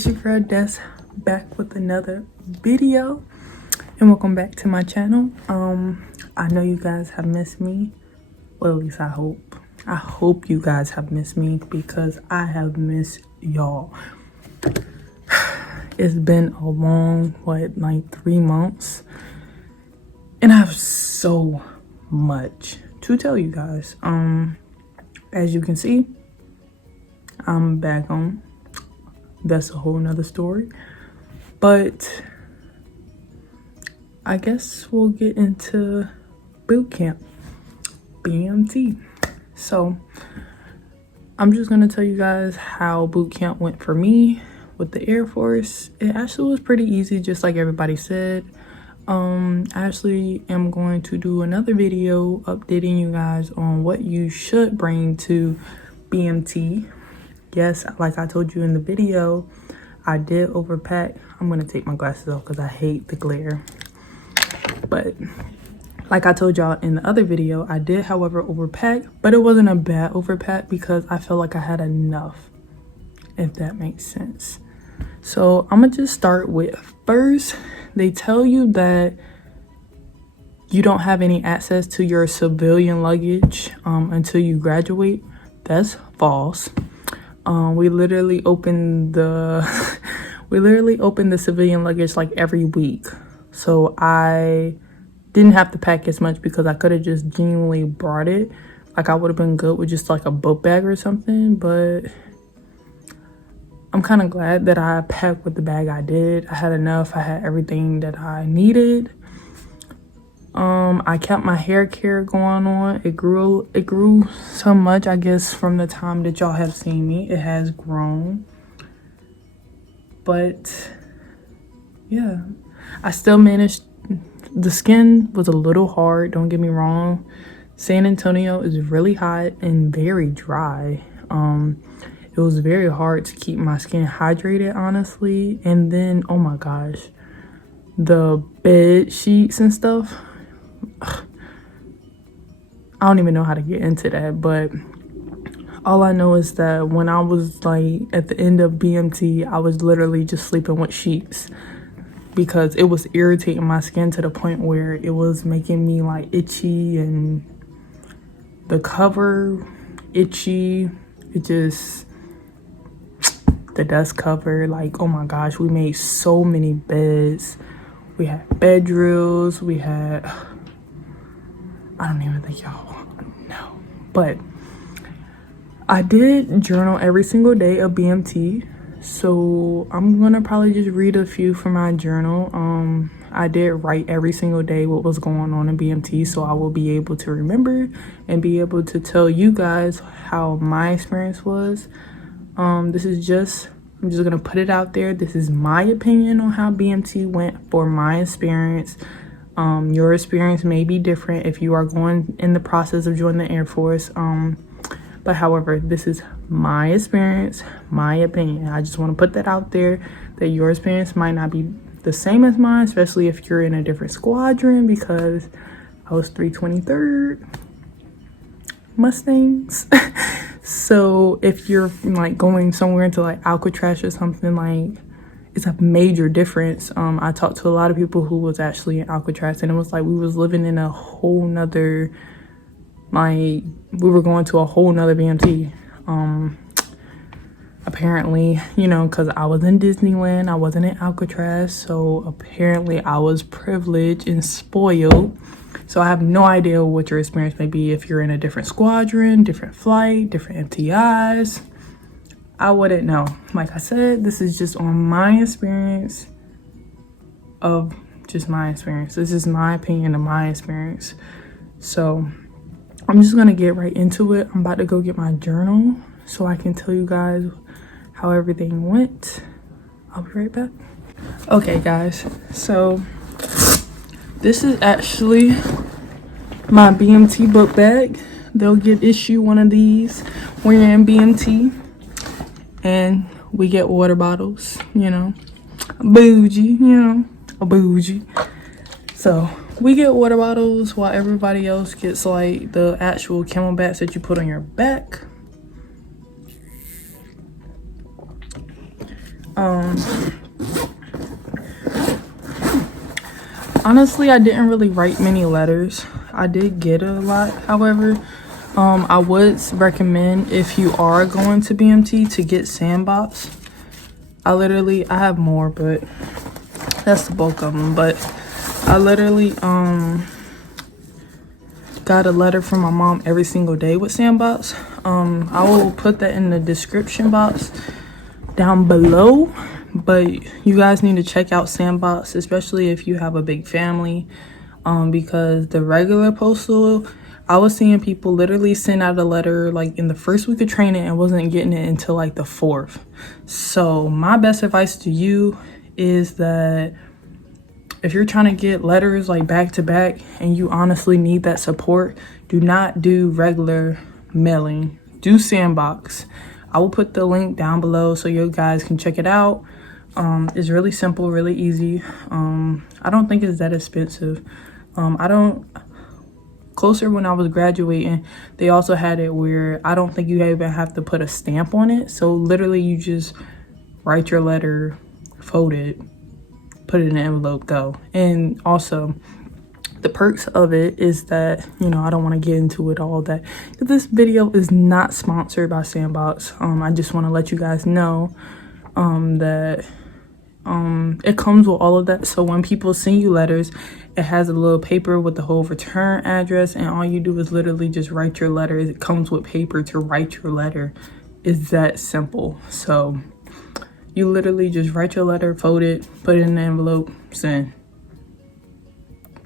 it's your girl Des, back with another video, and welcome back to my channel. I know you guys have missed me. Well, at least I hope you guys have missed me, because I have missed y'all. It's been a long, like 3 months, and I have so much to tell you guys. As you can see, I'm back home. That's a whole nother story, but I guess we'll get into boot camp, BMT. So I'm just gonna tell you guys how boot camp went for me with the Air Force. It actually was pretty easy, just like everybody said. I actually am going to do another video updating you guys on what you should bring to BMT. Yes, like I told you in the video, I did overpack. I'm gonna take my glasses off because I hate the glare. But like I told y'all in the other video, I did, however, overpack, but it wasn't a bad overpack because I felt like I had enough, if that makes sense. So I'm gonna just start with, first, they tell you that you don't have any access to your civilian luggage until you graduate. That's false. We literally open the civilian luggage like every week. So I didn't have to pack as much because I could have just genuinely brought it. Like, I would have been good with just like a book bag or something, but I'm kind of glad that I packed with the bag I did. I had enough. I had everything that I needed. I kept my hair care going on. It grew so much, I guess, from the time that y'all have seen me. It has grown. But yeah, I still managed. The skin was a little hard, don't get me wrong. San Antonio is really hot and very dry. It was very hard to keep my skin hydrated, honestly. And then, oh my gosh, the bed sheets and stuff, I don't even know how to get into that, but all I know is that when I was like at the end of BMT, I was literally just sleeping with sheets because it was irritating my skin to the point where it was making me like itchy, and the cover itchy. It just, the dust cover, like, oh my gosh, we made so many beds. We had bed drills, we had, I don't even think y'all know, but I did journal every single day of BMT. So I'm gonna probably just read a few from my journal. I did write every single day what was going on in BMT, so I will be able to remember and be able to tell you guys how my experience was. I'm just gonna put it out there. This is my opinion on how BMT went for my experience. Your experience may be different if you are going in the process of joining the Air Force. But however, this is my experience, my opinion. I just want to put that out there, that your experience might not be the same as mine, especially if you're in a different squadron, because I was 323rd Mustangs. So if you're like going somewhere into like Alcatraz or something, like, it's a major difference. I talked to a lot of people who was actually in Alcatraz, and it was like we was living in a whole nother, like, we were going to a whole nother BMT. Apparently, you know, because I was in Disneyland, I wasn't in Alcatraz, so apparently I was privileged and spoiled. So I have no idea what your experience may be if you're in a different squadron, different flight, different MTIs. I wouldn't know. Like I said, this is just on my experience of just my experience. This is my opinion of my experience. So I'm just gonna get right into it. I'm about to go get my journal so I can tell you guys how everything went. I'll be right back. Okay guys, so this is actually my BMT book bag. They'll give issue one of these when you're in BMT. And we get water bottles, you know, bougie, a bougie. So we get water bottles while everybody else gets like the actual camelbacks that you put on your back. Honestly, I didn't really write many letters. I did get a lot, however. I would recommend, if you are going to BMT, to get Sandboxx. I have more, but that's the bulk of them. But I literally got a letter from my mom every single day with Sandboxx. I will put that in the description box down below, but you guys need to check out Sandboxx, especially if you have a big family, because the regular postal, I was seeing people literally send out a letter like in the first week of training and wasn't getting it until like the 4th. So my best advice to you is that if you're trying to get letters like back to back and you honestly need that support, do not do regular mailing. Do Sandboxx. I will put the link down below so you guys can check it out. It's really simple, really easy. I don't think it's that expensive. Closer when I was graduating, they also had it where I don't think you even have to put a stamp on it. So literally you just write your letter, fold it, put it in an envelope, go. And also the perks of it is that, you know, I don't want to get into it all that. This video is not sponsored by Sandboxx. I just want to let you guys know that it comes with all of that. So when people send you letters, it has a little paper with the whole return address, and all you do is literally just write your letter. It comes with paper to write your letter. It's that simple. So you literally just write your letter, fold it, put it in an envelope, send.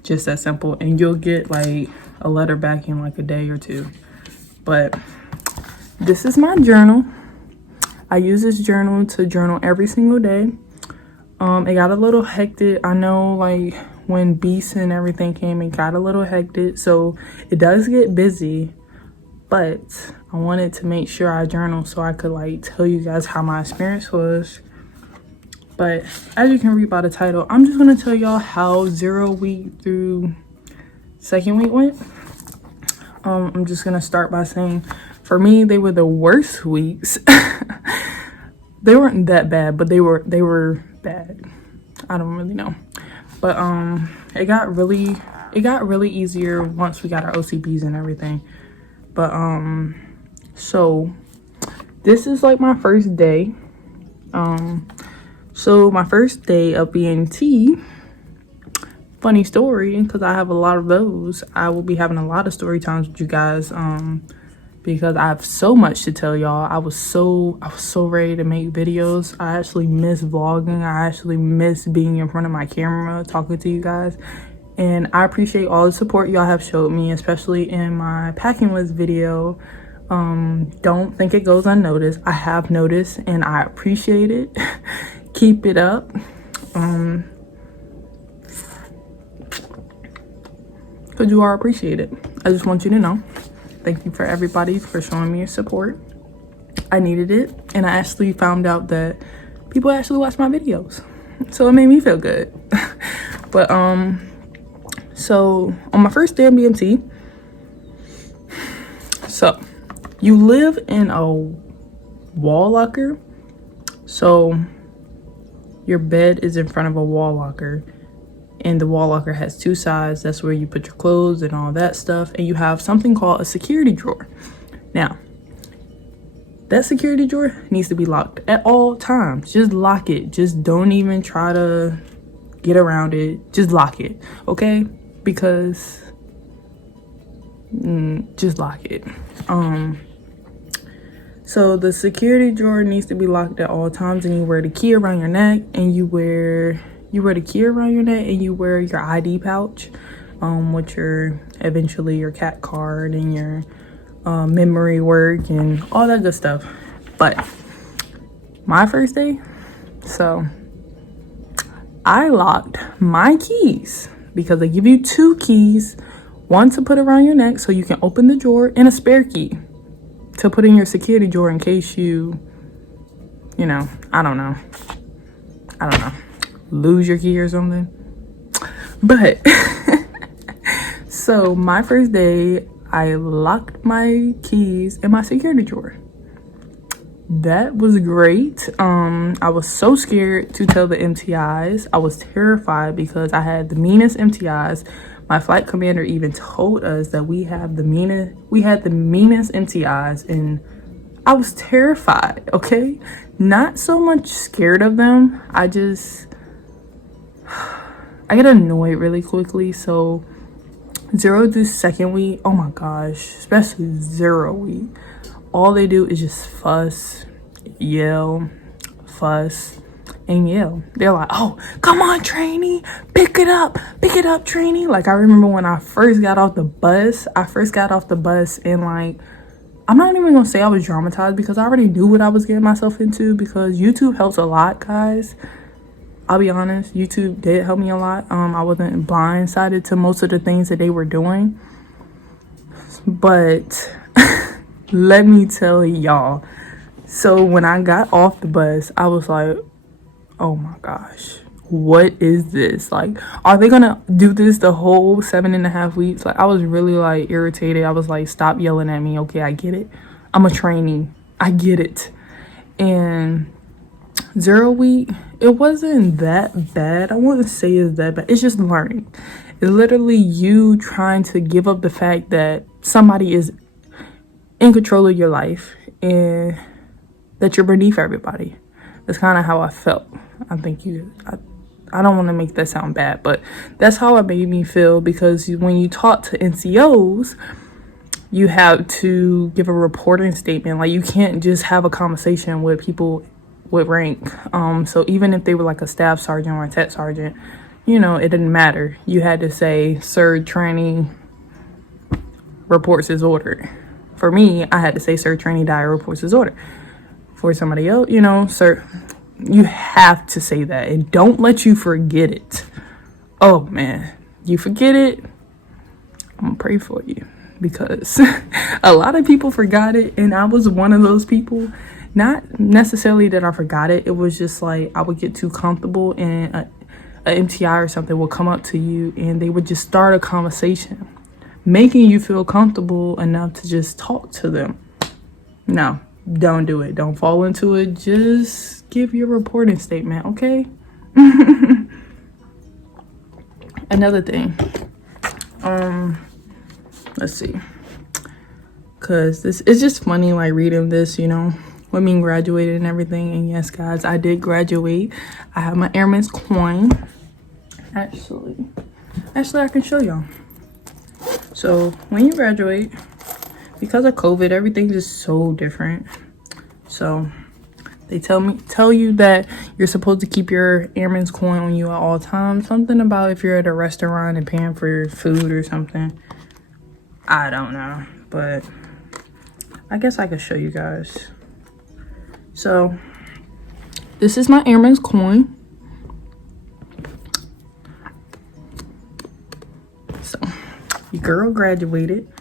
Just that simple, and you'll get like a letter back in like a day or two. But this is my journal. I use this journal to journal every single day. It got a little hectic. I know, like when Beast and everything came, it got a little hectic, so it does get busy, but I wanted to make sure I journal so I could like tell you guys how my experience was. But as you can read by the title, I'm just gonna tell y'all how 0 week through 2nd week went. I'm just gonna start by saying, for me, they were the worst weeks. They weren't that bad, but they were bad. I don't really know. But it got really easier once we got our OCBs and everything. But so this is like my first day. So my first day of BMT, funny story, because I have a lot of those. I will be having a lot of story times with you guys, because I have so much to tell y'all. I was so ready to make videos. I actually miss vlogging. I actually miss being in front of my camera talking to you guys. And I appreciate all the support y'all have showed me, especially in my packing list video. Don't think it goes unnoticed. I have noticed and I appreciate it. Keep it up. Because you are appreciated. I just want you to know. Thank you for everybody for showing me your support. I needed it, and I actually found out that people actually watch my videos, so it made me feel good. But so on my first day of BMT, so you live in a wall locker, so your bed is in front of a wall locker. And the wall locker has 2 sides. That's where you put your clothes and all that stuff. And you have something called a security drawer. Now, that security drawer needs to be locked at all times. Just lock it. Just don't even try to get around it. Just lock it, okay? Because just lock it. So the security drawer needs to be locked at all times, and you wear the key around your neck, and you wear the key around your neck, and you wear your ID pouch, with eventually your CAT card and your memory work and all that good stuff. But my first day, so I locked my keys because they give you 2 keys, one to put around your neck so you can open the drawer, and a spare key to put in your security drawer in case you know, I don't know, lose your key or something. But so my first day, I locked my keys in my security drawer. that was great. I was so scared to tell the MTIs. I was terrified because I had the meanest MTIs. My flight commander even told us that we had the meanest MTIs, and I was terrified, okay? Not so much scared of them. I get annoyed really quickly. So 0 through 2nd week, oh my gosh, especially 0 week, all they do is just fuss, yell, fuss, and yell. They're like, oh, come on, trainee, pick it up, trainee. Like, I remember when I first got off the bus, and like, I'm not even gonna say I was traumatized because I already knew what I was getting myself into, because YouTube helps a lot, guys. I'll be honest, YouTube did help me a lot. I wasn't blindsided to most of the things that they were doing. But let me tell y'all. So when I got off the bus, I was like, oh my gosh, what is this? Like, are they gonna do this the whole 7.5 weeks? Like, I was really like irritated. I was like, stop yelling at me. Okay, I get it. I'm a trainee. I get it. And 0 week, it wasn't that bad. I wouldn't say it's that bad. It's just learning. It's literally you trying to give up the fact that somebody is in control of your life and that you're beneath everybody. That's kind of how I felt. I don't want to make that sound bad, but that's how it made me feel, because when you talk to NCOs, you have to give a reporting statement. Like, you can't just have a conversation with people with rank. So even if they were like a staff sergeant or a tech sergeant, you know, it didn't matter. You had to say, sir, trainee reports his order. For me, I had to say, sir, trainee Dyer reports his order. For somebody else, you know, sir, you have to say that, and don't let you forget it. Oh man, you forget it, I'm gonna pray for you, because a lot of people forgot it, and I was one of those people. Not necessarily that I forgot it, it was just like I would get too comfortable, and a MTI or something will come up to you and they would just start a conversation, making you feel comfortable enough to just talk to them. No, don't do it. Don't fall into it. Just give your reporting statement, okay? Another thing, let's see, because this is just funny, like reading this, you know, with me graduated and everything. And yes, guys, I did graduate. I have my airman's coin. Actually, I can show y'all. So when you graduate, because of COVID, everything's just so different. So they tell you that you're supposed to keep your airman's coin on you at all times. Something about if you're at a restaurant and paying for your food or something. I don't know, but I guess I could show you guys. So this is my airman's coin. So your girl graduated.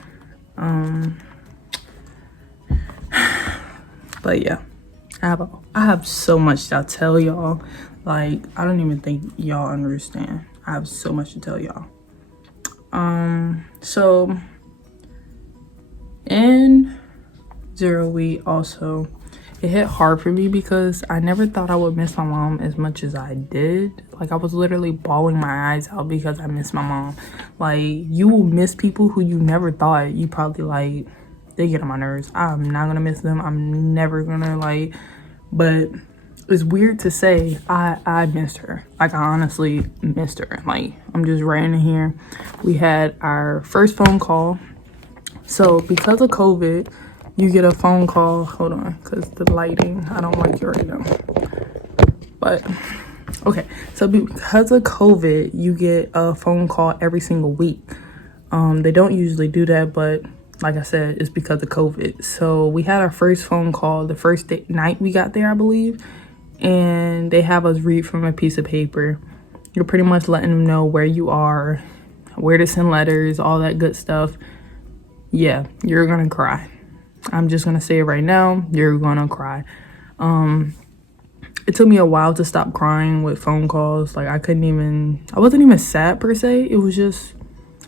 But yeah, I have so much to tell y'all. Like, I don't even think y'all understand. I have so much to tell y'all. So in 0 week also, it hit hard for me because I never thought I would miss my mom as much as I did. Like, I was literally bawling my eyes out because I miss my mom. Like, you will miss people who you never thought you probably, like, they get on my nerves. I'm not gonna miss them. I'm never gonna, like, but it's weird to say I missed her. Like, I honestly missed her. Like, I'm just writing in here. We had our first phone call. So because of COVID, you get a phone call. Hold on, because the lighting, I don't like it right now. But okay, so because of COVID, you get a phone call every single week. They don't usually do that, but like I said, it's because of COVID. So we had our first phone call the first night we got there, I believe. And they have us read from a piece of paper. You're pretty much letting them know where you are, where to send letters, all that good stuff. Yeah, you're gonna cry. I'm just gonna say it right now, you're gonna cry. It took me a while to stop crying with phone calls. Like, I wasn't even sad per se. It was just,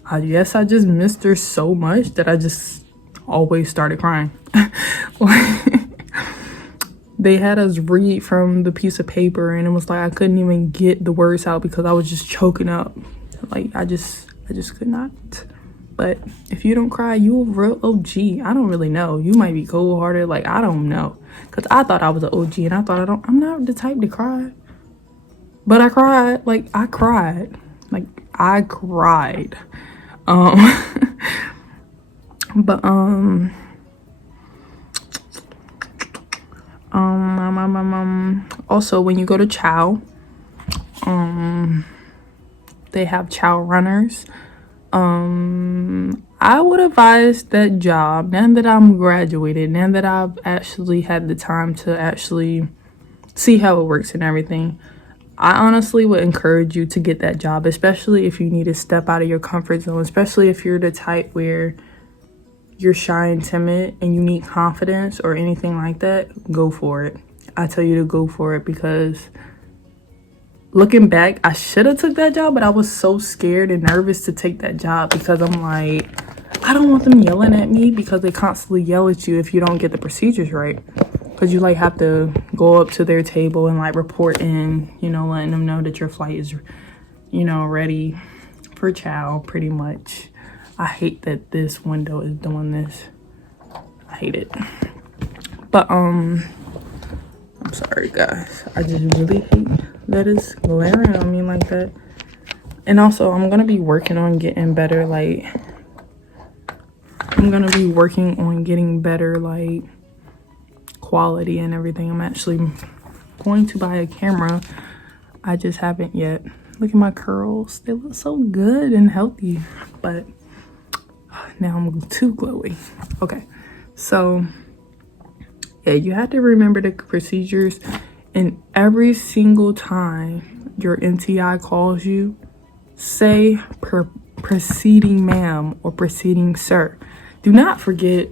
I guess I just missed her so much that I just always started crying. they had us read from the piece of paper, and it was like I couldn't even get the words out because I was just choking up. Like I just could not. But if you don't cry, you a real OG. I don't really know. You might be cold-hearted. Like, I don't know. Because I thought I was an OG, and I thought I'm not the type to cry. But I cried. Like, I cried. Like, I cried. But, also, when you go to Chow, they have Chow runners. I would advise that job, now that I'm graduated, now that I've actually had the time to actually see how it works and everything, I honestly would encourage you to get that job, especially if you need to step out of your comfort zone, especially if you're the type where you're shy and timid and you need confidence or anything like that. Go for it. I tell you to go for it, because looking back, I should have took that job, but I was so scared and nervous to take that job because I'm like, I don't want them yelling at me, because they constantly yell at you if you don't get the procedures right. Because you like have to go up to their table and like report in, you know, letting them know that your flight is, you know, ready for chow, pretty much. I hate that this window is doing this. I hate it. But I'm sorry guys, I just really hate that it's glaring on me like that. And also, I'm gonna be working on getting better, like quality and everything. I'm actually going to buy a camera. I just haven't yet. Look at my curls, they look so good and healthy, but now I'm too glowy. Okay, so yeah, you have to remember the procedures, and every single time your NTI calls you, say proceeding ma'am or proceeding sir. Do not forget,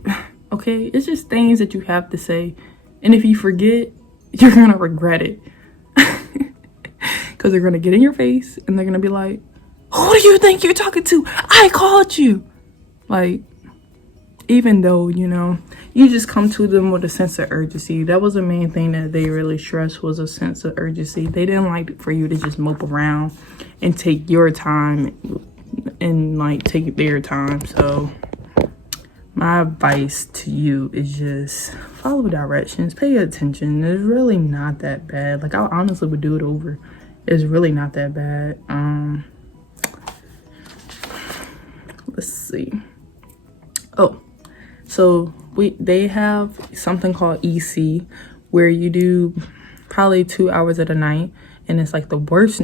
okay? It's just things that you have to say, and if you forget, you're gonna regret it. Because they're gonna get in your face and they're gonna be like, who do you think you're talking to? I called you. Like, even though, you know, you just come to them with a sense of urgency. That was the main thing that they really stressed, was a sense of urgency. They didn't like for you to just mope around and take your time and like take their time. So my advice to you is just follow directions, pay attention. It's really not that bad. Like, I honestly would do it over. It's really not that bad. Let's see. Oh, so they have something called EC, where you do probably 2 hours at a night, and it's like the worst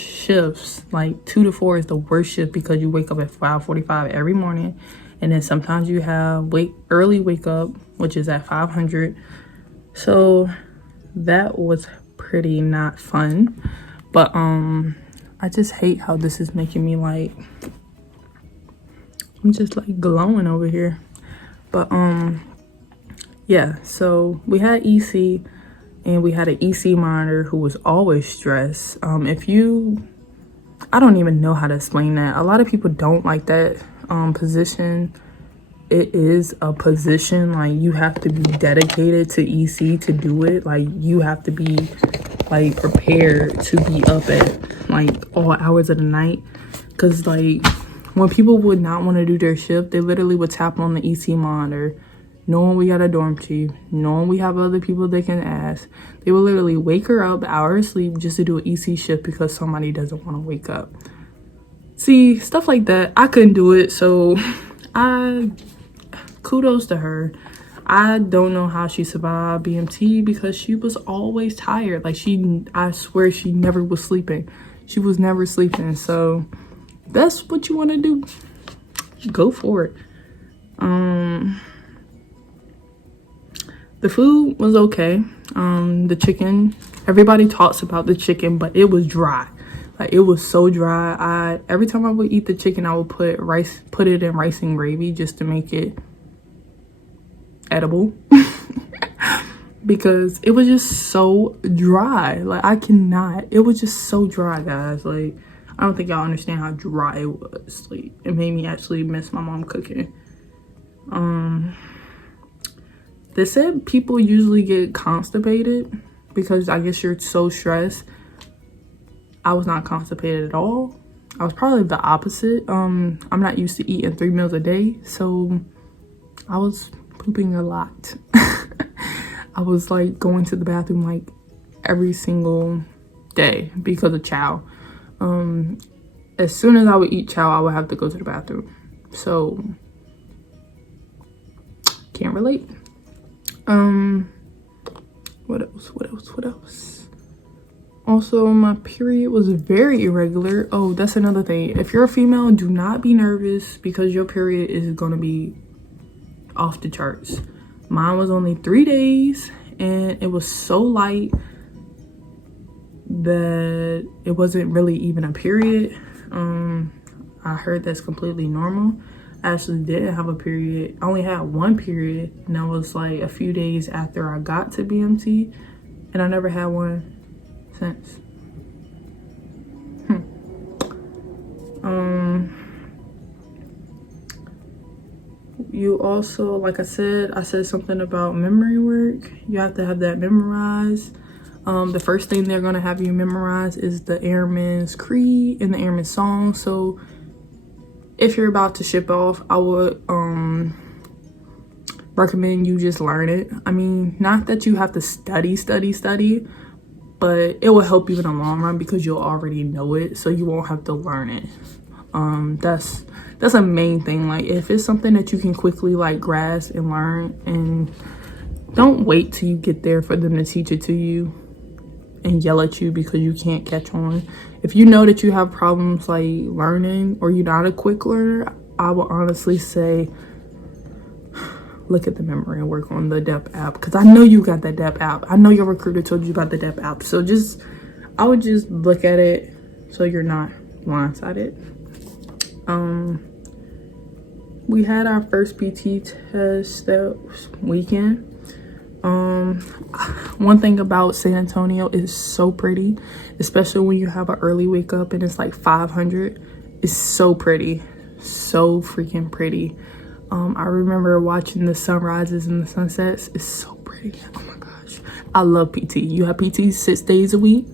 shifts. Like 2 to 4 is the worst shift, because you wake up at 5:45 every morning, and then sometimes you have early wake up, which is at 500. So that was pretty not fun. But I just hate how this is making me like, I'm just like glowing over here. But yeah, so we had EC, and we had an EC monitor who was always stressed. I don't even know how to explain that. A lot of people don't like that position. It is a position, like, you have to be dedicated to EC to do it. Like, you have to be like prepared to be up at like all hours of the night, because like when people would not want to do their shift, they literally would tap on the EC monitor, knowing we got a dorm chief, knowing we have other people they can ask. They will literally wake her up, hour of sleep, just to do an EC shift because somebody doesn't want to wake up. See, stuff like that, I couldn't do it, so kudos to her. I don't know how she survived BMT, because she was always tired. Like, I swear she never was sleeping. She was never sleeping. So that's what you want to do, go for it. The food was okay. The chicken, everybody talks about the chicken, but it was dry. Like, it was so dry. Every time I would eat the chicken, I would put it in rice and gravy just to make it edible. Because it was just so dry. Like, it was just so dry, guys. Like, I don't think y'all understand how dry it was. Like, it made me actually miss my mom cooking. They said people usually get constipated because I guess you're so stressed. I was not constipated at all. I was probably the opposite. I'm not used to eating 3 meals a day, so I was pooping a lot. I was like going to the bathroom like every single day because of chow. As soon as I would eat chow, I would have to go to the bathroom. So can't relate. What else? Also, my period was very irregular. Oh, that's another thing. If you're a female, do not be nervous because your period is gonna be off the charts. Mine was only 3 days and it was so light that it wasn't really even a period. I heard that's completely normal. I actually didn't have a period. I only had 1 period, and that was like a few days after I got to BMT, and I never had one since. You also, like I said something about memory work. You have to have that memorized. The first thing they're gonna have you memorize is the Airman's Creed and the Airman's Song. So if you're about to ship off, I would recommend you just learn it. I mean, not that you have to study, but it will help you in the long run because you'll already know it, so you won't have to learn it. That's a main thing. Like, if it's something that you can quickly like grasp and learn, and don't wait till you get there for them to teach it to you and yell at you because you can't catch on. If you know that you have problems like learning, or you're not a quick learner, I would honestly say look at the memory and work on the DEP app, because I know you got that DEP app. I know your recruiter told you about the DEP app. So I would just look at it so you're not blindsided. We had our first PT test that weekend. One thing about San Antonio is so pretty, especially when you have an early wake up and it's like 500. It's so pretty, so freaking pretty. I remember watching the sunrises and the sunsets. It's so pretty. Oh my gosh, I love PT. You have PT 6 days a week.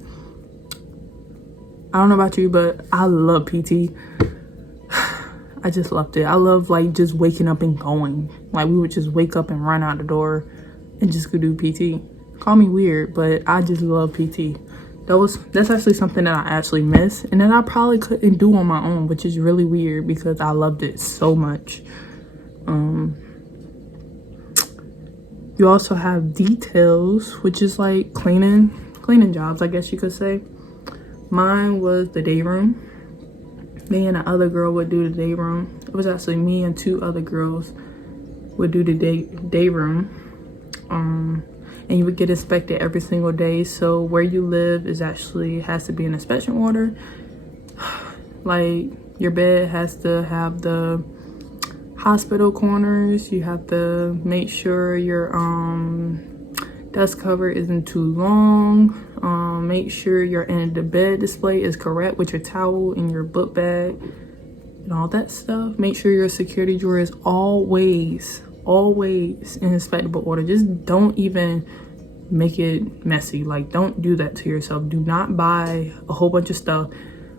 I don't know about you, but I love PT. I just loved it. I love like just waking up and going. Like, we would just wake up and run out the door and just go do PT. Call me weird, but I just love PT. That's actually something that I actually miss, and that I probably couldn't do on my own, which is really weird because I loved it so much. You also have details, which is like cleaning jobs, I guess you could say. Mine was the day room. Me and the other girl would do the day room. It was actually me and 2 other girls would do the day room. And you would get inspected every single day. So where you live has to be an inspection order. Like, your bed has to have the hospital corners. You have to make sure your dust cover isn't too long. Make sure your end of bed display is correct with your towel and your book bag and all that stuff. Make sure your security drawer is always in inspectable order. Just don't even make it messy. Like, don't do that to yourself. Do not buy a whole bunch of stuff.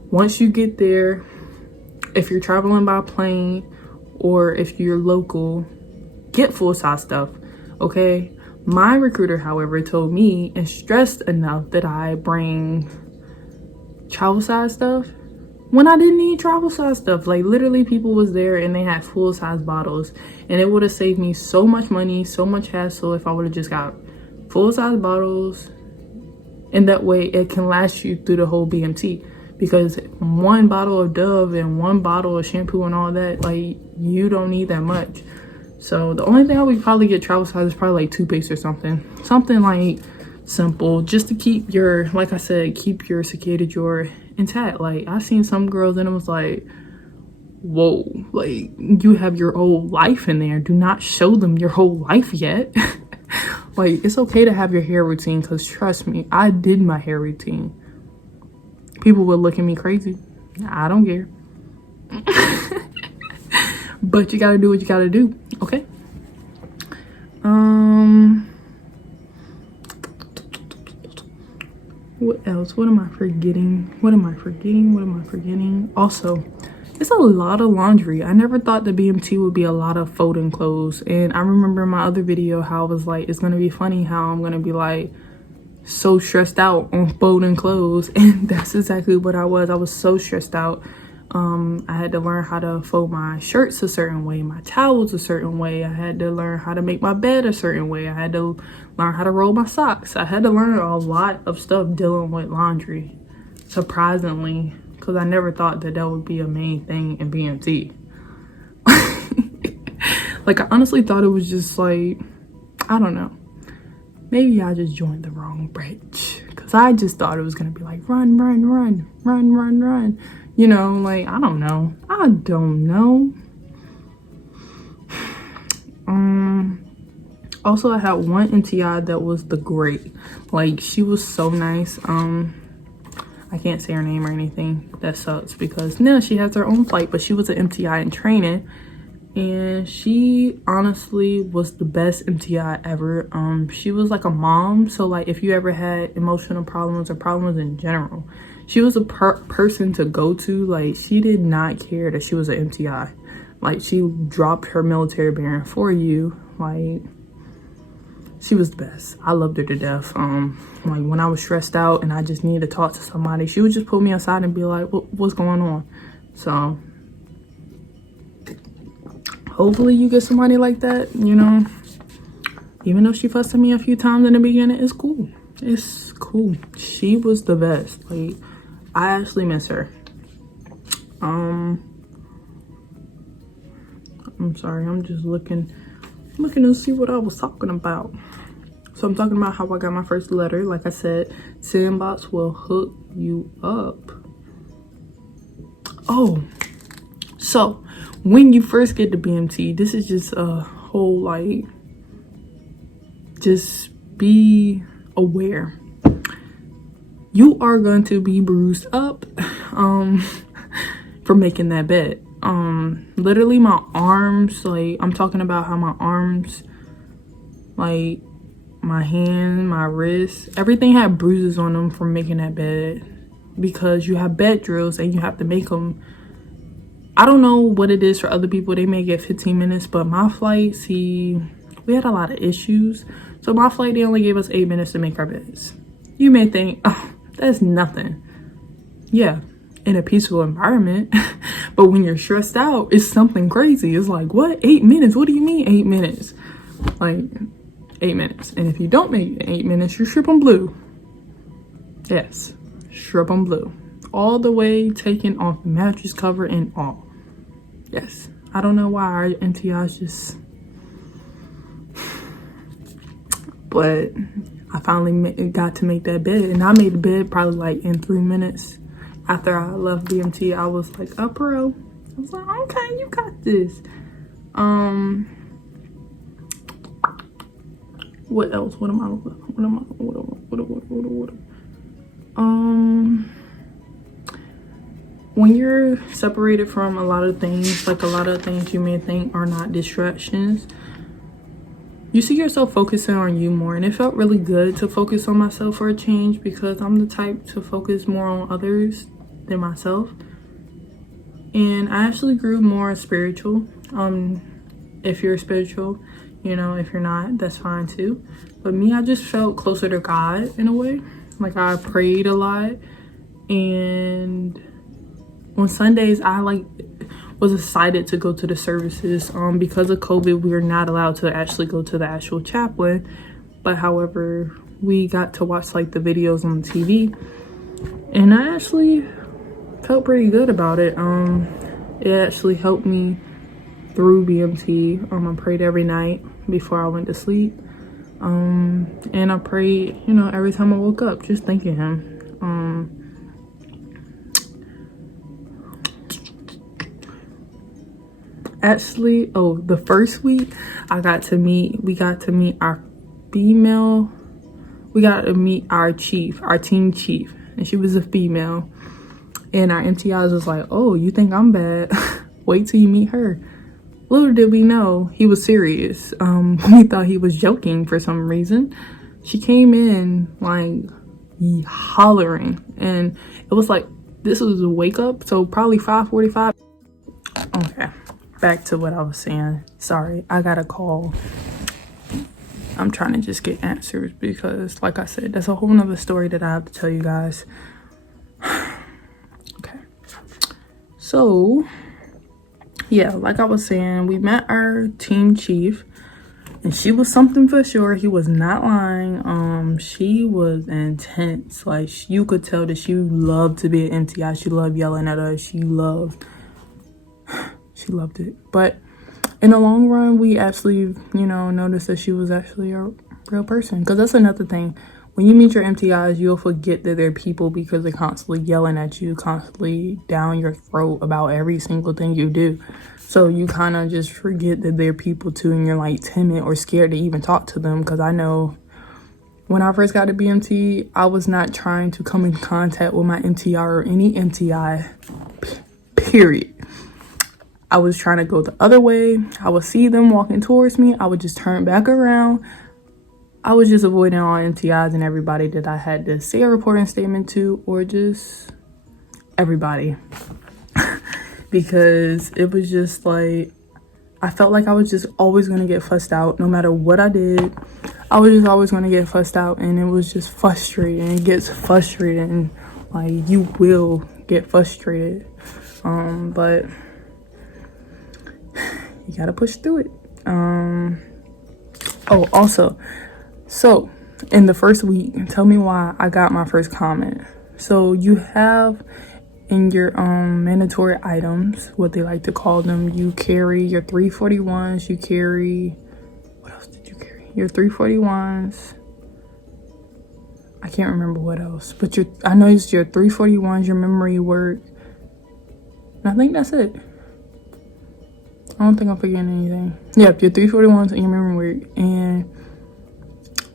Once you get there, if you're traveling by plane or if you're local, get full-size stuff, okay? My recruiter, however, told me and stressed enough that I bring travel size stuff when I didn't need travel size stuff. Like, literally, people was there and they had full-size bottles, and it would have saved me so much money, so much hassle if I would have just got full-size bottles, and that way it can last you through the whole BMT. Because 1 bottle of Dove and 1 bottle of shampoo and all that, like, you don't need that much. So the only thing I would probably get travel size is probably like toothpaste or something like simple, just to keep your, like I said, keep your security drawer intact. Like, I seen some girls and it was like, whoa, like, you have your whole life in there. Do not show them your whole life yet. Like, it's okay to have your hair routine, because trust me, I did my hair routine. People would look at me crazy. I don't care. But you gotta do what you gotta do, okay? What else? What am I forgetting? What am I forgetting? Also, it's a lot of laundry. I never thought the BMT would be a lot of folding clothes. And I remember in my other video how I was like, it's gonna be funny how I'm gonna be like so stressed out on folding clothes. And that's exactly what I was. I was so stressed out. I had to learn how to fold my shirts a certain way, my towels a certain way. I had to learn how to make my bed a certain way. I had to learn how to roll my socks. I had to learn a lot of stuff dealing with laundry, surprisingly, because I never thought that that would be a main thing in BMT. Like, I honestly thought it was just like, I don't know. Maybe I just joined the wrong branch, because I just thought it was going to be like, run, run, run, run, run, run. You know, like, I don't know. Also, I had one MTI that was the great. Like, she was so nice. I can't say her name or anything. That sucks because now she has her own flight, but she was an MTI in training. And she honestly was the best MTI ever. She was like a mom. So like if you ever had emotional problems or problems in general, she was a person to go to. Like, she did not care that she was an MTI. Like, she dropped her military bearing for you. Like, she was the best. I loved her to death. Like, when I was stressed out and I just needed to talk to somebody, she would just pull me aside and be like, what's going on? So hopefully you get somebody like that, you know. Even though she fussed at me a few times in the beginning, it's cool. It's cool. She was the best. Like, I actually miss her. I'm sorry, I'm just looking to see what I was talking about. So I'm talking about how I got my first letter. Like I said, Sandboxx will hook you up. Oh, so when you first get the BMT, this is just a whole, like, just be aware. You are going to be bruised up for making that bed. Literally my arms, like, I'm talking about how my arms, like my hand, my wrist, everything had bruises on them from making that bed, because you have bed drills and you have to make them. I don't know what it is for other people. They may get 15 minutes, but my flight, see, we had a lot of issues. So my flight, they only gave us 8 minutes to make our beds. You may think, oh, that's nothing. Yeah, in a peaceful environment. But when you're stressed out, it's something crazy. It's like, what? 8 minutes? What do you mean 8 minutes? Like, 8 minutes. And if you don't make it in 8 minutes, you're stripping blue. Yes, stripping blue. All the way taken off the mattress cover and all. Yes, I don't know why our NTIs just, but I finally got to make that bed, and I made the bed probably like in 3 minutes. After I left BMT, I was like, up bro. I was like, okay, you got this. What else? When you're separated from a lot of things, like a lot of things you may think are not distractions, you see yourself focusing on you more. And it felt really good to focus on myself for a change, because I'm the type to focus more on others than myself. And I actually grew more spiritual. If you're spiritual, you know, if you're not, that's fine too. But me, I just felt closer to God in a way. Like, I prayed a lot, and on Sundays I was excited to go to the services. Because of COVID, we were not allowed to actually go to the actual chaplain, but however, we got to watch like the videos on the TV, and I actually felt pretty good about it. It actually helped me through BMT. I prayed every night before I went to sleep, and I prayed, you know, every time I woke up, just thanking him. Actually, the first week we got to meet our team chief, and she was a female. And our MTIs was like, oh, you think I'm bad? Wait till you meet her. little did we know he was serious. We thought he was joking for some reason. She came in like hollering, and it was like, this was a wake up, so probably 5:45. Okay, back to what I was saying. Sorry, I got a call. I'm trying to just get answers because, like I said, that's a whole nother story that I have to tell you guys. Okay, so yeah, like I was saying, we met our team chief, and she was something for sure. He was not lying. She was intense. Like, you could tell that she loved to be an MTI. She loved yelling at us. She loved it. But in the long run, we actually, noticed that she was actually a real person. Because that's another thing. When you meet your MTIs, you'll forget that they're people because they're constantly yelling at you, constantly down your throat about every single thing you do. So you kind of just forget that they're people too, and you're like timid or scared to even talk to them. Because I know when I first got to BMT, I was not trying to come in contact with my MTI or any MTI, period. I was trying to go the other way. I would see them walking towards me. I would just turn back around. I was just avoiding all MTIs and everybody that I had to say a reporting statement to, or just everybody. Because it was just like, I felt like I was just always going to get fussed out. No matter what I did, I was just always going to get fussed out. And it was just frustrating. It gets frustrating. Like, you will get frustrated. But you got to push through it. Oh, also, so in the first week, tell me why I got my first comment. So you have in your mandatory items, what they like to call them, you carry your 341s, you carry, what else did you carry? Your 341s. I can't remember what else, but I know it's your 341s, your memory work. And I think that's it. I don't think I'm forgetting anything. Yep, your 341s and your memory work. And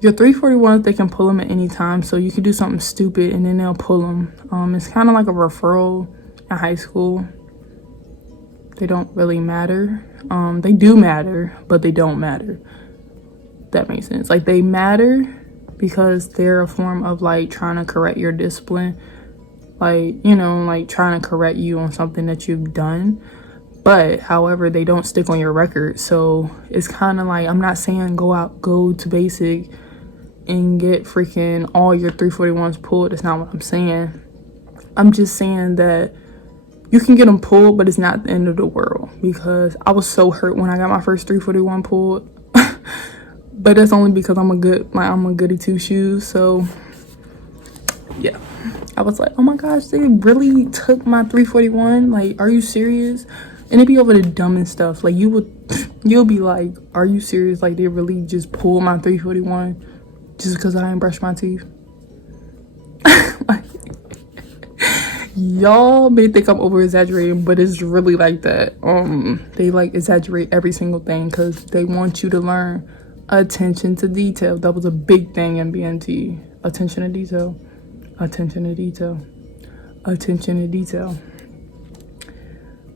your 341s, they can pull them at any time. So you could do something stupid and then they'll pull them. It's kind of like a referral in high school. They don't really matter. They do matter, but they don't matter. That makes sense. Like, they matter because they're a form of like trying to correct your discipline. Like, like trying to correct you on something that you've done. But however, they don't stick on your record. So it's kind of like, I'm not saying go to basic and get freaking all your 341s pulled. That's not what I'm saying. I'm just saying that you can get them pulled, but it's not the end of the world. Because I was so hurt when I got my first 341 pulled. But that's only because I'm a goody two shoes. So yeah, I was like, oh my gosh, they really took my 341. Like, are you serious? And it'd be over the dumbest stuff. Like, you'll be like, are you serious? Like, they really just pulled my 341 just because I didn't brush my teeth. Like, y'all may think I'm over exaggerating, but it's really like that. They like exaggerate every single thing because they want you to learn attention to detail. That was a big thing in BMT. Attention to detail. Attention to detail. Attention to detail.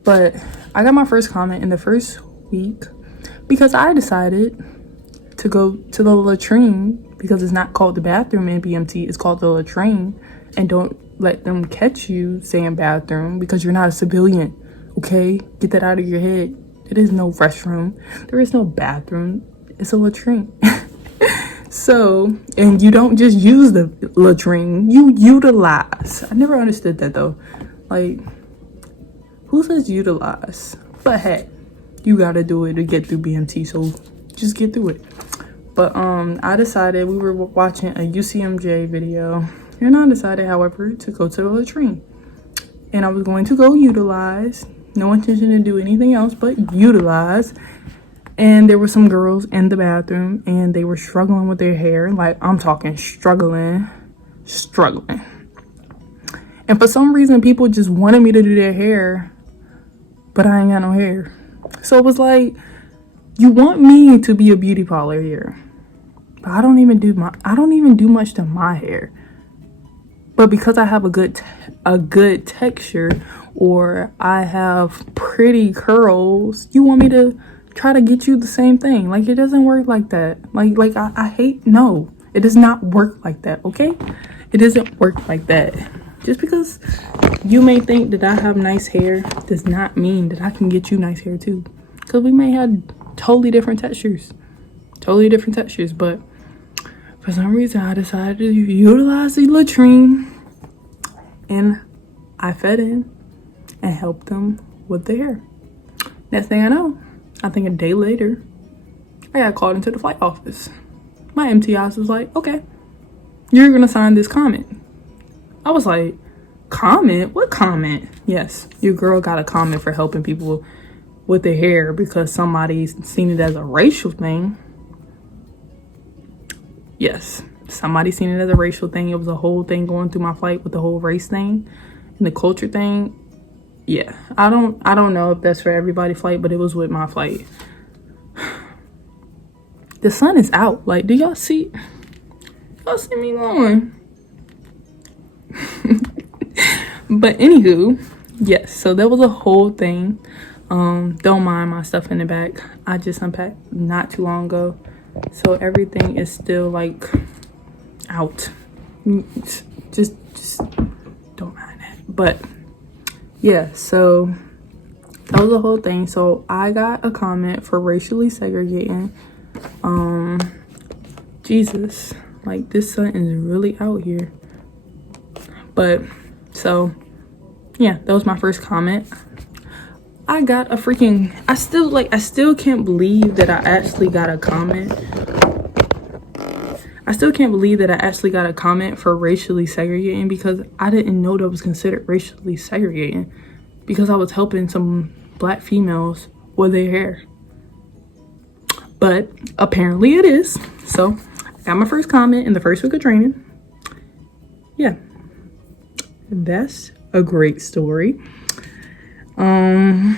But I got my first comment in the first week because I decided to go to the latrine, because it's not called the bathroom in BMT, it's called the latrine. And don't let them catch you saying bathroom because you're not a civilian, okay? Get that out of your head. There is no restroom. There is no bathroom. It's a latrine. So, and you don't just use the latrine, you utilize. I never understood that though. Like, who says utilize? But hey, you gotta do it to get through BMT, so just get through it. But I decided, we were watching a UCMJ video, and I decided, however, to go to the latrine. And I was going to go utilize, no intention to do anything else but utilize. And there were some girls in the bathroom, and they were struggling with their hair. Like, I'm talking struggling. And for some reason, people just wanted me to do their hair, but I ain't got no hair. So it was like, you want me to be a beauty parlor here, but I don't even do much to my hair. But because I have a good texture, or I have pretty curls, you want me to try to get you the same thing. Like, it doesn't work like that. Like I hate, no, it does not work like that, okay? It doesn't work like that. Just because you may think that I have nice hair does not mean that I can get you nice hair too. Because we may have totally different textures. But for some reason, I decided to utilize the latrine, and I fed in and helped them with their hair. Next thing I know, I think a day later, I got called into the flight office. My MTIs was like, okay, you're gonna sign this comment. I was like, comment? What comment? Yes, your girl got a comment for helping people with their hair because somebody's seen it as a racial thing. Yes, somebody seen it as a racial thing. It was a whole thing going through my flight with the whole race thing and the culture thing. Yeah, I don't know if that's for everybody's flight, but it was with my flight. The sun is out. Like, do y'all see me going? But anywho, yes, so that was a whole thing. Don't mind my stuff in the back. I just unpacked not too long ago, so everything is still like out. Just don't mind that. But yeah, so that was a whole thing. So I got a comment for racially segregating. Jesus, like, this sun is really out here. But so yeah, that was my first comment. I got a freaking, I still can't believe that I actually got a comment. I still can't believe that I actually got a comment for racially segregating, because I didn't know that was considered racially segregating, because I was helping some black females with their hair. But apparently it is. So I got my first comment in the first week of training. Yeah, that's a great story. I'm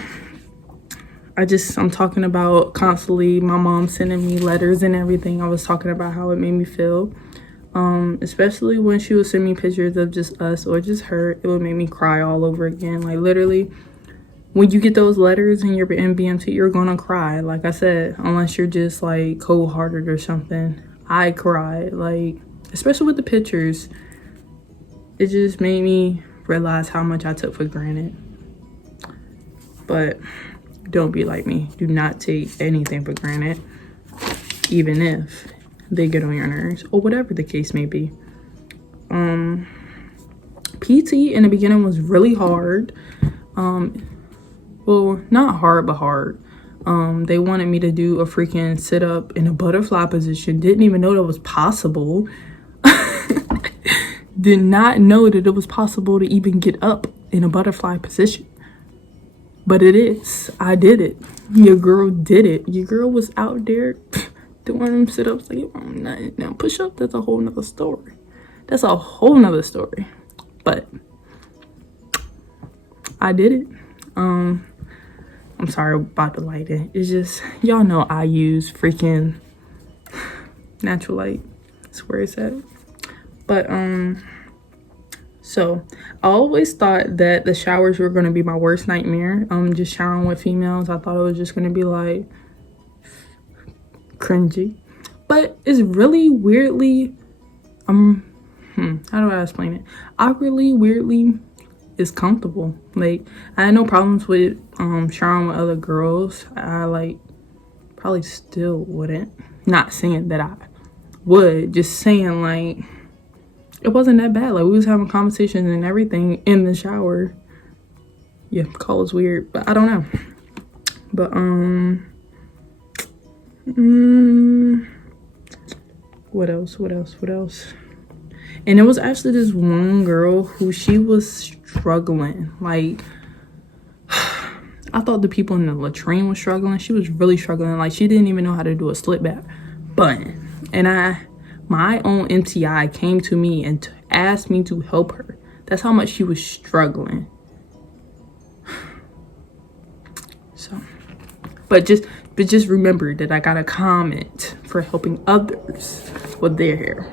talking about constantly my mom sending me letters and everything. I was talking about how it made me feel, especially when she would send me pictures of just us or just her. It would make me cry all over again. Like, literally, when you get those letters and you're in BMT, you're gonna cry. Like I said, unless you're just like cold-hearted or something. I cried, like, especially with the pictures. It just made me realize how much I took for granted. But don't be like me. Do not take anything for granted, even if they get on your nerves or whatever the case may be. PT in the beginning was really hard. Well, not hard, but hard. They wanted me to do a freaking sit-up in a butterfly position. Didn't even know that was possible. Did not know that it was possible to even get up in a butterfly position. But it is. I did it. Your girl did it. Your girl was out there doing them sit-ups. Like, now push-up, that's a whole nother story. That's a whole nother story. But I did it. I'm sorry about the lighting. It's just, y'all know I use freaking natural light. That's where it's at. But so I always thought that the showers were going to be my worst nightmare. Just showering with females, I thought it was just going to be like cringy. But it's really weirdly, how do I explain it? Awkwardly, weirdly, it's comfortable. Like, I had no problems with showering with other girls. I like probably still wouldn't. Not saying that I would, just saying like it wasn't that bad. Like, we was having conversations and everything in the shower. Yeah, call is weird, but I don't know. But what else? And it was actually this one girl who she was struggling. Like, I thought the people in the latrine was struggling. She was really struggling. Like, she didn't even know how to do a slip back button. And my own MTI came to me and asked me to help her. That's how much she was struggling. So, but just remember that I got a comment for helping others with their hair.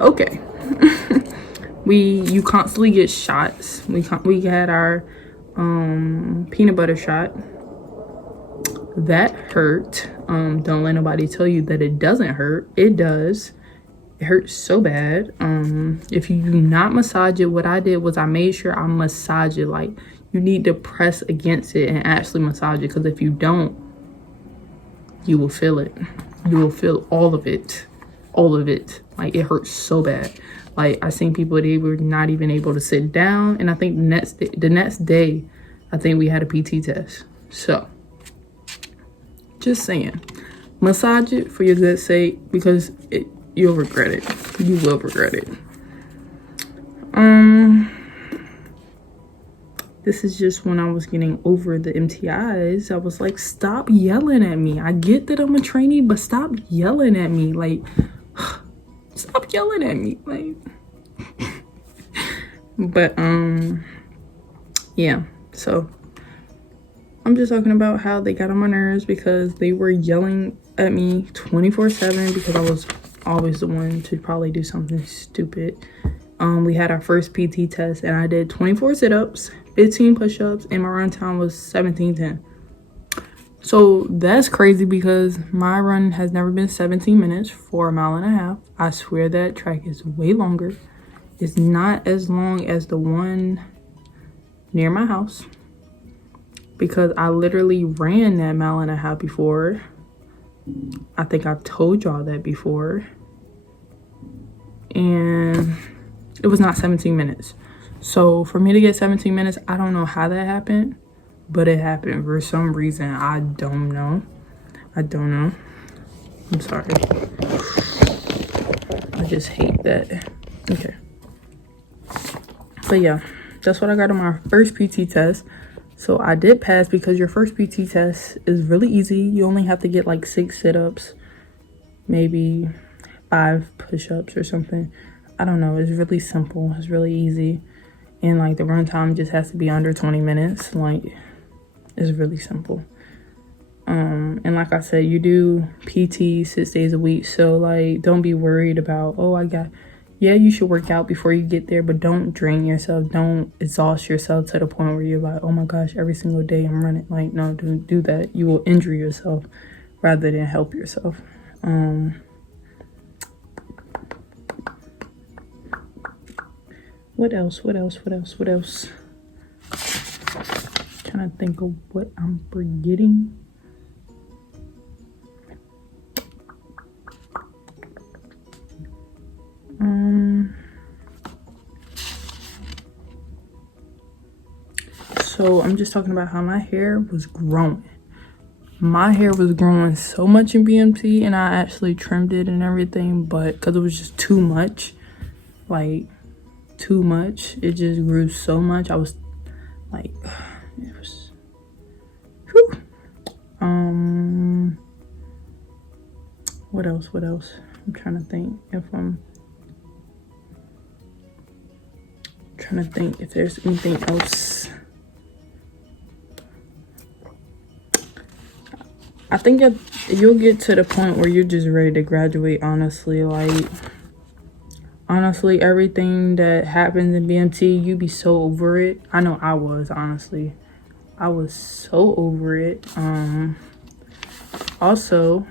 Okay. you constantly get shots. We had our peanut butter shot. That hurt. Don't let nobody tell you that it doesn't hurt. It does. It hurts so bad. If you do not massage it, what I did was I made sure I massage it. Like, you need to press against it and actually massage it, because if you don't, you will feel it. You will feel all of it. All of it. Like, it hurts so bad. Like, I seen people, they were not even able to sit down. And I think the next day, I think we had a PT test. So, just saying, massage it for your good sake, because you'll regret it. You will regret it. This is just when I was getting over the MTIs. I was like, stop yelling at me. I get that I'm a trainee, but stop yelling at me. Like, stop yelling at me. Like, but yeah. So I'm just talking about how they got on my nerves because they were yelling at me 24/7 because I was always the one to probably do something stupid. We had our first PT test and I did 24 sit-ups, 15 push-ups, and my run time was 17:10. So that's crazy because my run has never been 17 minutes for a mile and a half. I swear that track is way longer. It's not as long as the one near my house, because I literally ran that mile and a half before. I think I've told y'all that before. And it was not 17 minutes. So for me to get 17 minutes, I don't know how that happened, but it happened for some reason. I don't know. I'm sorry. I just hate that. Okay. But yeah, that's what I got on my first PT test. So I did pass because your first PT test is really easy. You only have to get like 6 sit-ups, maybe 5 push-ups or something. I don't know. It's really simple. It's really easy. And like the run time just has to be under 20 minutes. Like, it's really simple. And like I said, you do PT 6 days a week. So like, don't be worried about, oh, yeah, you should work out before you get there, but don't drain yourself. Don't exhaust yourself to the point where you're like, oh my gosh, every single day I'm running. Like, no, don't do that. You will injure yourself rather than help yourself. What else? Trying to think of what I'm forgetting. So I'm just talking about how my hair was growing. My hair was growing so much in BMT, and I actually trimmed it and everything, but because it was just too much, like too much, it just grew so much. I was like, it was, whew. What else? I'm trying to think if there's anything else. I think you'll get to the point where you're just ready to graduate, honestly. Like, honestly, everything that happens in BMT, you be so over it. I know I was, honestly. I was so over it. Also,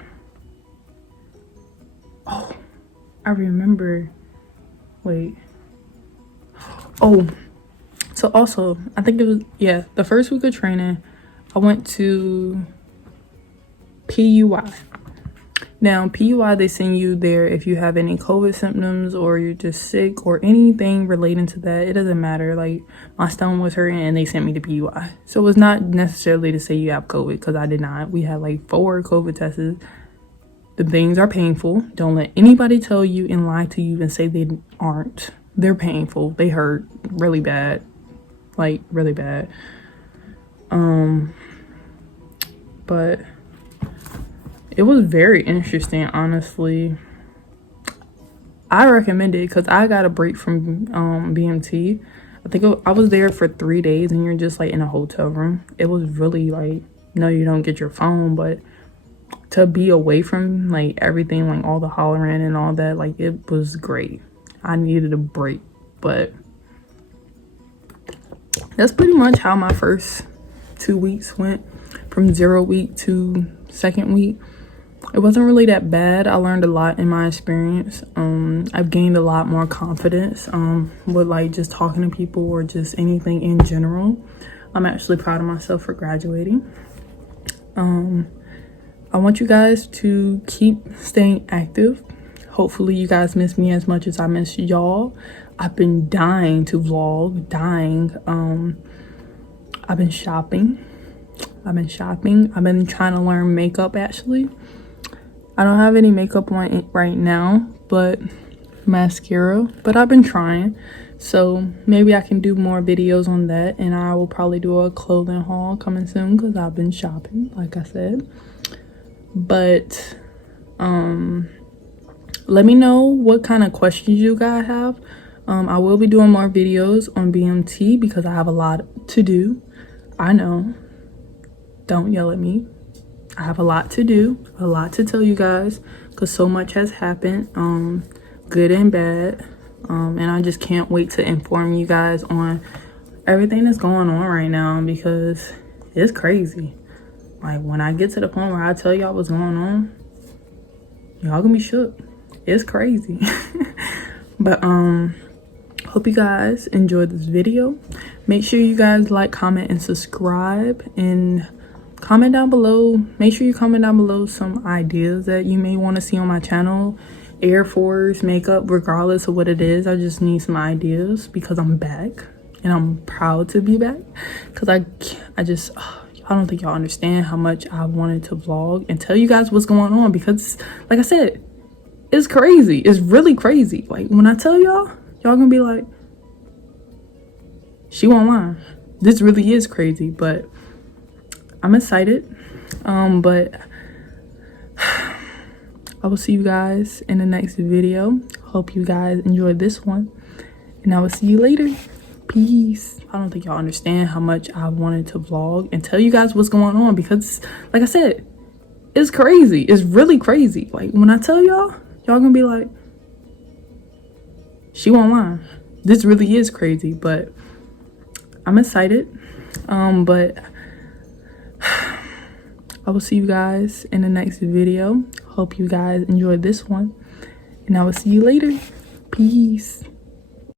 oh, I remember, wait. Oh, so also, I think it was, yeah, the first week of training, I went to PUI. Now, PUI, they send you there if you have any COVID symptoms or you're just sick or anything relating to that. It doesn't matter. Like, my stomach was hurting and they sent me to PUI. So it's not necessarily to say you have COVID, because I did not. We had like 4 COVID tests. The things are painful. Don't let anybody tell you and lie to you and say they aren't. They're painful. They hurt really bad. Like, really bad. But it was very interesting, honestly. I recommend it because I got a break from BMT. I think I was there for 3 days and you're just like in a hotel room. It was really like, no, you don't get your phone, but to be away from like everything, like all the hollering and all that, like it was great. I needed a break. But that's pretty much how my first 2 weeks went, from 0 week to 2nd week. It wasn't really that bad. I learned a lot in my experience. I've gained a lot more confidence with like just talking to people or just anything in general. I'm actually proud of myself for graduating. I want you guys to keep staying active. Hopefully you guys miss me as much as I miss y'all. I've been dying to vlog, dying. I've been shopping. I've been trying to learn makeup actually. I don't have any makeup on right now, but mascara, but I've been trying. So maybe I can do more videos on that, and I will probably do a clothing haul coming soon because I've been shopping, like I said. But let me know what kind of questions you guys have. I will be doing more videos on BMT because I have a lot to do. I know, don't yell at me. I have a lot to do, a lot to tell you guys, because so much has happened, good and bad, and I just can't wait to inform you guys on everything that's going on right now, because it's crazy. Like, when I get to the point where I tell y'all what's going on, y'all gonna be shook. It's crazy. But hope you guys enjoyed this video. Make sure you guys like, comment, and subscribe, and comment down below. Make sure you comment down below some ideas that you may want to see on my channel. Airforce, makeup, regardless of what it is. I just need some ideas because I'm back, and I'm proud to be back, because I don't think y'all understand how much I wanted to vlog and tell you guys what's going on, because like I said, it's crazy. It's really crazy. Like, when I tell y'all gonna be like, she won't lie. This really is crazy, but I'm excited. But I will see you guys in the next video. Hope you guys enjoyed this one, and I will see you later. Peace. I don't think y'all understand how much I wanted to vlog and tell you guys what's going on, because like I said, it's crazy. It's really crazy. Like, when I tell y'all gonna be like, she won't lie. This really is crazy, but I'm excited. But I will see you guys in the next video. Hope you guys enjoyed this one, and I will see you later. Peace.